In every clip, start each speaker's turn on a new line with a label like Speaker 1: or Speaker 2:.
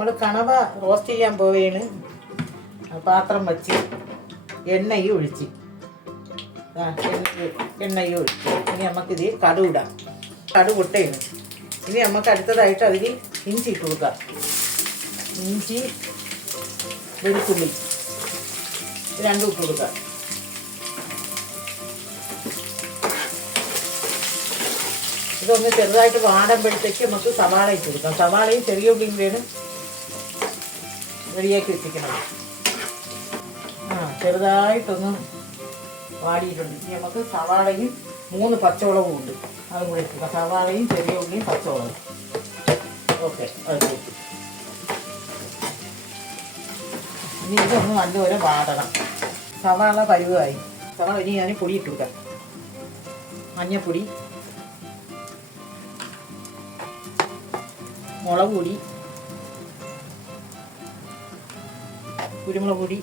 Speaker 1: നമ്മൾ കണവ റോസ്റ്റ് ചെയ്യാൻ പോവുകയാണ് പാത്രം വച്ച് എണ്ണയും ഒഴിച്ച്. എണ്ണയും ഒഴിച്ച്. ഇനി നമുക്കിത് കടുവിടാം. കടു പൊട്ടയാണ് ഇനി നമുക്ക് അടുത്തതായിട്ട് അതിൽ ഇഞ്ചി ഇട്ട് കൊടുക്കാം. ഇഞ്ചി വെളുത്തുള്ളി രണ്ടും ഇട്ട് കൊടുക്കാം. ഇതൊന്ന് ചെറുതായിട്ട് വാടുമ്പോഴത്തേക്ക് നമുക്ക് സവാള ഇട്ട് കൊടുക്കാം. സവാളയും ചെറിയ ഉള്ളിയും വേണം. റെഡിയാക്കി വെച്ചിരിക്കണം ആ ചെറുതായിട്ടൊന്ന് വാടിയിട്ടുണ്ട്. ഇനി നമുക്ക് സവാളയും മൂന്ന് പച്ചമുളകും ഉണ്ട്. അതും കൂടെ ഇട്ടുക സവാളയും ചെറിയ ഉള്ളിയും പച്ചമുളകും. ഓക്കെ അത് ഇനി ഇതൊന്ന് നല്ലപോലെ വാടണം. സവാള പരുവായി. സവാള ഇനി ഞാൻ പൊടി ഇട്ട് കൊടുക്കാം. മഞ്ഞപ്പൊടി മുളക് കുരുമുളക് പൊടി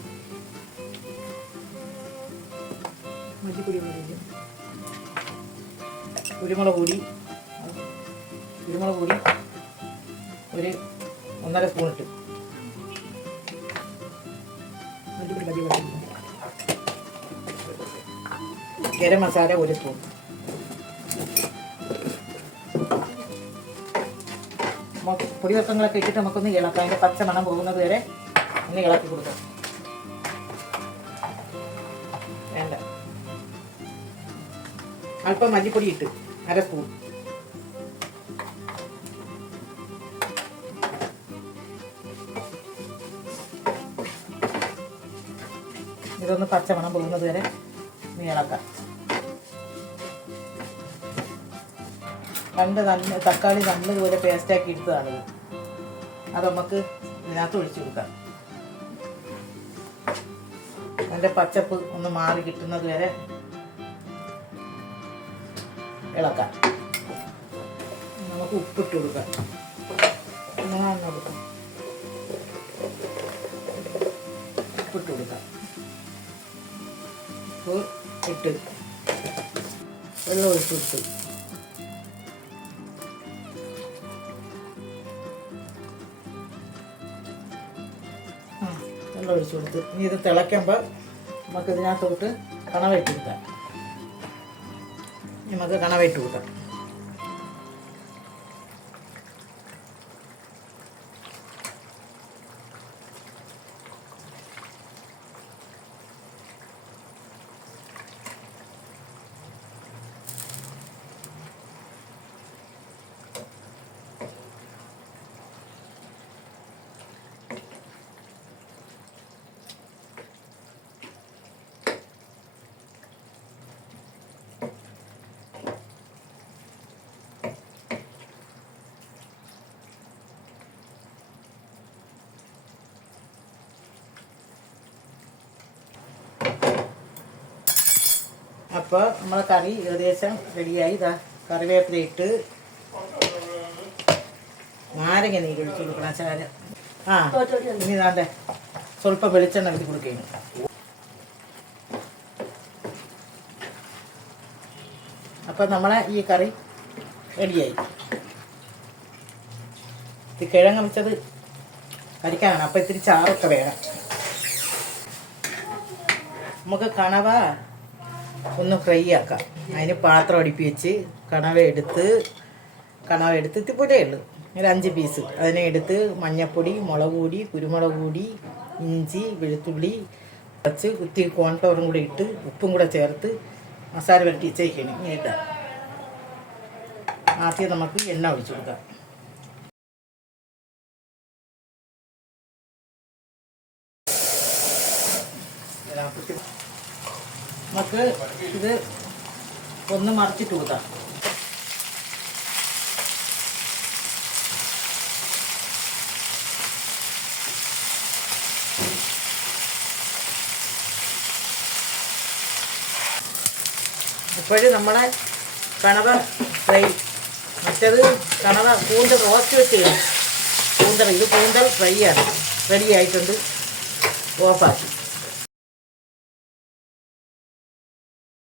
Speaker 1: മല്ലിപ്പൊടി കുരുമുളക് പൊടി കുരുമുളക് പൊടി ഒരു ഒന്നര സ്പൂൺ ഇട്ട്. മല്ലിപ്പൊടി ഗരം മസാല ഒരു സ്പൂൺ. പൊടിവസ്ത്രങ്ങളൊക്കെ ഇട്ടിട്ട് നമുക്കൊന്ന് ഇളക്കാം. അതിന്റെ പച്ച മണം പോകുന്നത് വരെ ഒന്ന് ഇളക്കി കൊടുക്കാം. വേണ്ട. അല്പം മല്ലിപ്പൊടി ഇട്ട് അരപ്പൂ ഇതൊന്ന് പച്ചമണം പോകുന്നത് വരെ നീ ഇളക്കാം. രണ്ട് നല്ല തക്കാളി നല്ലതുപോലെ പേസ്റ്റാക്കി എടുത്തതാണിത്. അത് നമുക്ക് ഇതിനകത്ത് ഒഴിച്ചു കൊടുക്കാം. അതിന്റെ പച്ചപ്പ് ഒന്ന് മാറി കിട്ടുന്നത് വരെ ഇളക്കാം. നമുക്ക് ഉപ്പിട്ട് കൊടുക്കാം. ഇങ്ങനെ കൊടുക്കാം. ഉപ്പിട്ട് കൊടുക്കാം. ഉപ്പ് ഇട്ട് വെള്ളം ഒഴിച്ചു കൊടുത്തു. വെള്ളം ഒഴിച്ചു കൊടുത്ത്. ഇനി ഇത് തിളയ്ക്കുമ്പോൾ നമുക്ക് ഇതിനകത്തോട്ട് കണവ ഇട്ട് കൊടുക്കാം. നമുക്ക് കണവ ഇട്ട് കൊടുക്കാം. അപ്പോൾ നമ്മളെ കറി ഏകദേശം റെഡിയായി. ഇതാ കറിവേപ്പില ഇട്ട് നാരങ്ങ നീര് ഒഴിച്ചു കൊടുക്കണം ചാര ആ ഇനി ഇതാണ്ടെ സ്വല്പം വെളിച്ചെണ്ണ എടുത്ത് കൊടുക്കുകയും അപ്പം നമ്മളെ ഈ കറി റെഡിയായി. ഇത് കിഴങ്ങ് വെച്ചത് കരിക്കാനാണ് അപ്പം ഇത്തിരി ചാറൊക്കെ വേണം. നമുക്ക് കണവ. ഒന്ന് ഫ്രൈ ആക്കാം. അതിന് പാത്രം അടുപ്പി വെച്ച് കണവ എടുത്ത് കണവ എടുത്ത് ഇത്തിപ്പോഴേ ഉള്ളു. ഒരു അഞ്ച് പീസ് അതിനെ എടുത്ത് മഞ്ഞപ്പൊടി മുളക് പൊടി കുരുമുളക് പൊടി ഇഞ്ചി വെളുത്തുള്ളി കുറച്ച് കുത്തി കോൺഫ്ലവറും കൂടി ഇട്ട് ഉപ്പും കൂടെ ചേർത്ത് മസാല വരട്ടി ചേക്കണം ഇങ്ങനെ ആദ്യം നമുക്ക് എണ്ണ ഒഴിച്ചു കൊടുക്കാം. നമുക്ക് ഇത് ഒന്ന് മറിച്ചിട്ട് കൊടുക്കാം ഇപ്പോഴും നമ്മളെ കണവ ഫ്രൈ മറ്റേത് കണവ കൂന്തൽ റോസ്റ്റ് വെച്ച് കൂന്തൽ ഇത് കൂന്തൽ ഫ്രൈ ആണ്. റെഡി ആയിട്ടുണ്ട്. ഓഫാക്കി.